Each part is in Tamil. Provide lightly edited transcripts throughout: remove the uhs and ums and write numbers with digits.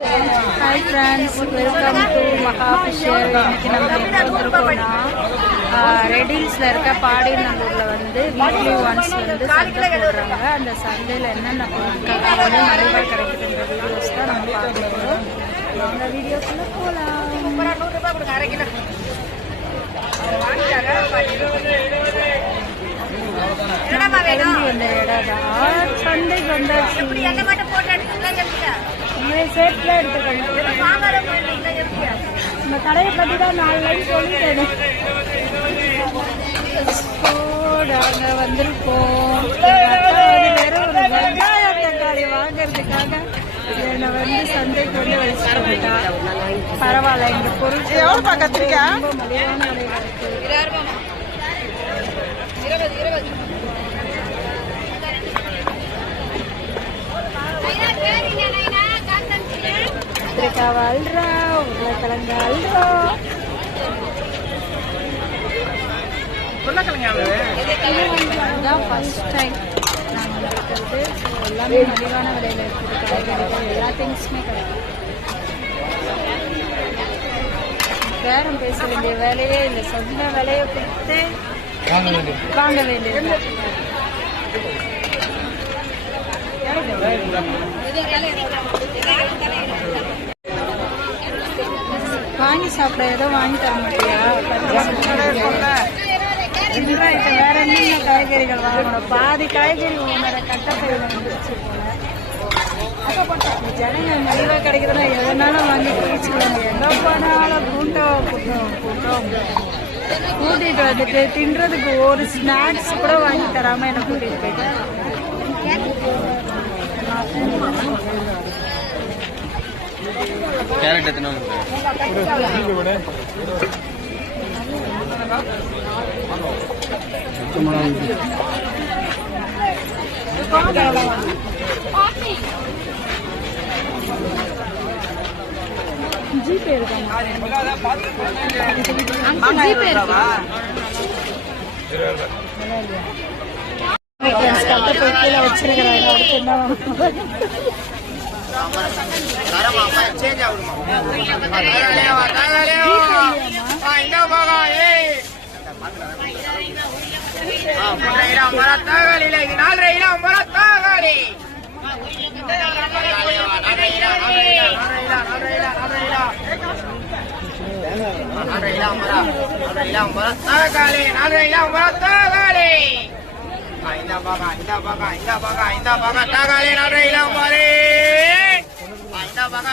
ஹாய் ஃப்ரெண்ட்ஸ், வெல்கம் டு மகாபிஷர். இன்னைக்கு நம்ம எங்கே வந்திருக்கோம்னா ரெடில்ஸில் இருக்க பாடியநல்லூரில் வந்து வீக்லி ஒன்ஸ் வந்து சந்தை போடுறாங்க. அந்த சந்தையில் என்னென்ன பொருட்கள் வந்து மலிவாக கிடைக்குதுன்ற வீடியோஸ் தான் நம்ம பார்க்க போகிறோம். அந்த வீடியோக்குள்ளே போகலாம். வந்த இடம் தான் சந்தைக்கு வந்தாச்சு. சேஃப்டியா எடுத்துக்கணும். இந்த கடையை பற்றி தான் 4 லைன் சொல்லிட்டேன். நாங்க வந்திருக்கோம். வெறும் ஒரு வெங்காயம் தக்காளி வாங்கறதுக்காக என்னை வந்து சந்தைக்கு வந்து வச்சுட்டு போயிட்டா. பரவாயில்ல, இந்த பொருட்கள் ரொம்ப மலிவான விலையில இருக்கு. கத்திரிக்காய் அல்றா, உருளைக்கிழங்கு அல்றா. ஃபர்ஸ்ட் டைம் நாங்கள் இருக்கிறது. எல்லாமே மலிவான விலையில் இருக்குது. காய்கறிகள் எல்லா திங்ஸுமே கிடைக்கும். பேரம் பேச வேண்டிய வேலையே இல்லை. சொன்ன விலையை கொடுத்து வாங்க வேண்டியது. வாங்கி சாப்பிட ஏதோ வாங்கி தர மாட்டியா? வேற என்னென்ன காய்கறிகள் வாங்கணும்? பாதி காய்கறி உன்னோட கட்டப்பையில் வந்துருச்சு போல. ஜனங்கள் மலிவாக கிடைக்கிறதா எதனாலும் வாங்கி குடிச்சுக்கலாங்க. எங்கே போனாலும் கூட்டம் கூட்டிகிட்டு வந்துட்டு தின்றதுக்கு ஒரு ஸ்நாக்ஸ் கூட வாங்கி தராமல் என்னை கூட்டிகிட்டு போயிட்டேன். கேரட் எத்தனை ஜிபே இருக்கா? கீழே வச்சிருக்கிறாங்க. அடுத்து என்ன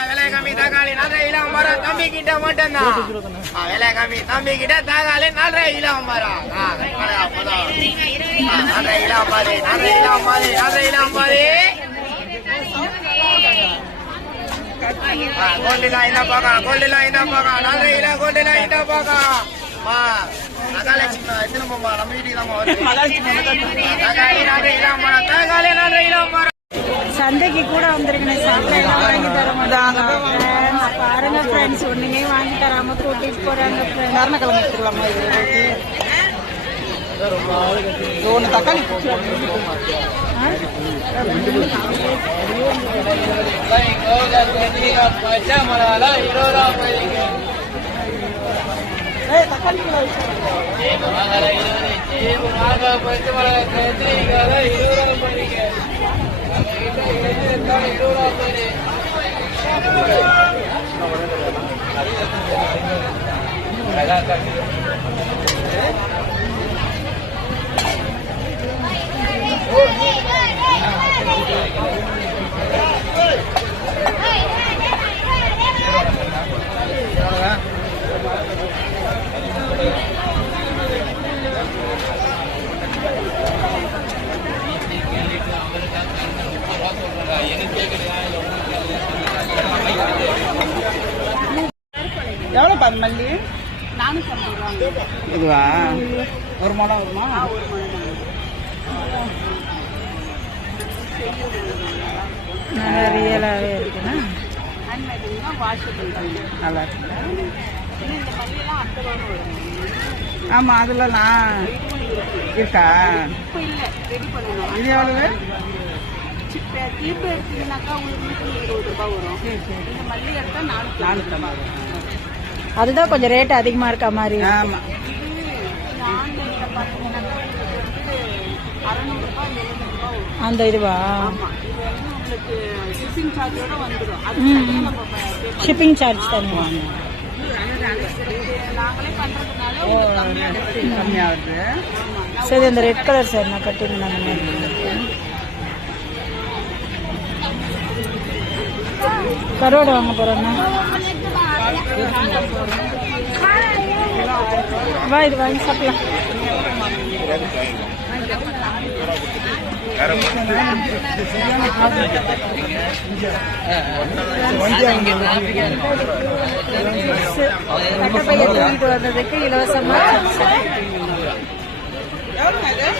விலை கம்மி தக்காளி 4 கிலோ மரம் தம்பி கிட்ட மட்டும்தான். விலை கம்மி தம்பி கிட்ட தக்காளி 4 கிலோ மரம் 4 கிலோ மாதிரி 4 கிலோ மாதிரி 4 கிலோ மாதிரி கோல்டிலா இந்த பக்கம் 4 கிலோ கோல்டிலா இந்த பக்கம். எத்தனை போமா நம்ம வீட்டுக்கு தான் தக்காளி 4 கிலோ மரம். சந்தைக்கு கூட வந்திருக்கேன். சாப்பிட வாங்கி தர மாட்டாங்க. பாருங்க ஃப்ரெண்ட்ஸ், ஒண்ணுமே வாங்கி தராம கூட்டிட்டு போறாங்க. கிழமை எடுத்துக்கலாமா? தக்காளி எவ்வளோ பாரு மல்லி? 450 ரூபா. இதுவா? ஒரு முளம் வருமா? நல்லா ரியலாகவே இருக்குண்ணா. நல்லா இருக்கு. ஆமாம், அதில் நான் இருக்கா? இது எவ்வளவு? தீர்ப்பு எடுத்தீங்கன்னாக்கா உங்களுக்கு 20 ரூபாய் வரும். இந்த மல்லி எடுத்தா 4 ரூபாய் வரும். அதுதான் கொஞ்சம் ரேட் அதிகமா இருக்க மாதிரி. ஆமா. இது ஆன்லைன்ல பாத்தீங்கன்னாக்கா உங்களுக்கு 600 ரூபாய் 700 ரூபாய் வரும். அந்த இதுவா? ஆமா. இது உங்களுக்கு ஷிப்பிங் சார்ஜோட வந்துடும். அது நம்ம ஷிப்பிங் சார்ஜ் தருவாங்க. நாங்களே பண்றதுனால கம்மியாகுது. சரி, அந்த ரெட் கலர் சார் நான் கட்டிருந்தேன் அந்த மாதிரி. கருவாடு வாங்க போறோம்னா வா, இது வாங்கி சாப்பிடலாம். கட்டப்பையை தூக்கிட்டு வந்ததுக்கு இலவசமா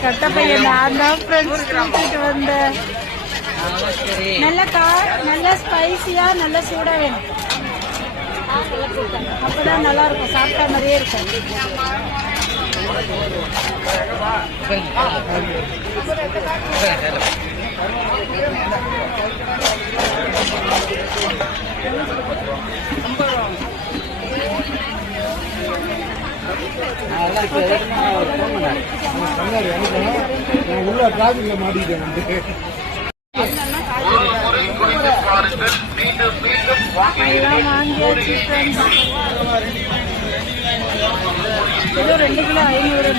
கட்டப்பையை நான் தான் ஃப்ரெண்ட்ஸ் தூக்கிட்டு வந்தேன். நல்ல ஸ்பைசியா நல்ல சூடா வேணும், அப்பதான் நல்லா இருக்கும், சாப்பிட்ட மாதிரியே இருக்கும். உள்ள டிராபிக்ல மாட்டிட்டேன். எல்லாம் வாங்கியாச்சு ஃப்ரெண்ட்ஸ். ஏதோ 2 கிலோ 500.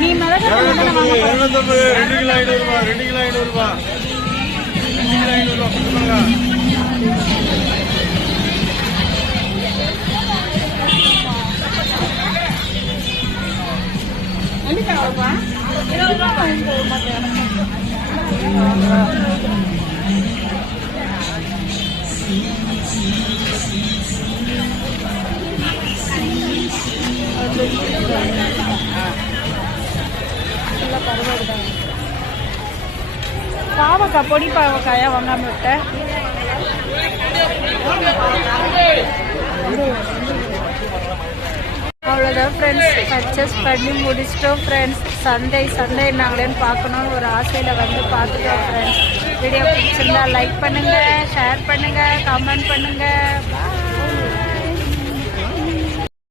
நீ மிளகா 250, 2 கிலோ 500 ரூபாய், 2 கிலோ 500 ரூபாய், 2 கிலோ 500 ரூபாய் கொடுத்துருங்க. பாவக்காய், பொடி பாவக்காயா வாங்காம விட்டேன். அவ்வளோதான் ஃப்ரெண்ட்ஸ், பர்ச்சேஸ் பண்ணி முடிச்சிட்டோம் ஃப்ரெண்ட்ஸ். சண்டே நாங்களேன்னு பார்க்கணுன்னு ஒரு ஆசையில் வந்து பார்த்துட்டோம் ஃப்ரெண்ட்ஸ். வீடியோ பிடிச்சிருந்தா லைக் பண்ணுங்கள், ஷேர் பண்ணுங்கள், கமெண்ட் பண்ணுங்கள்.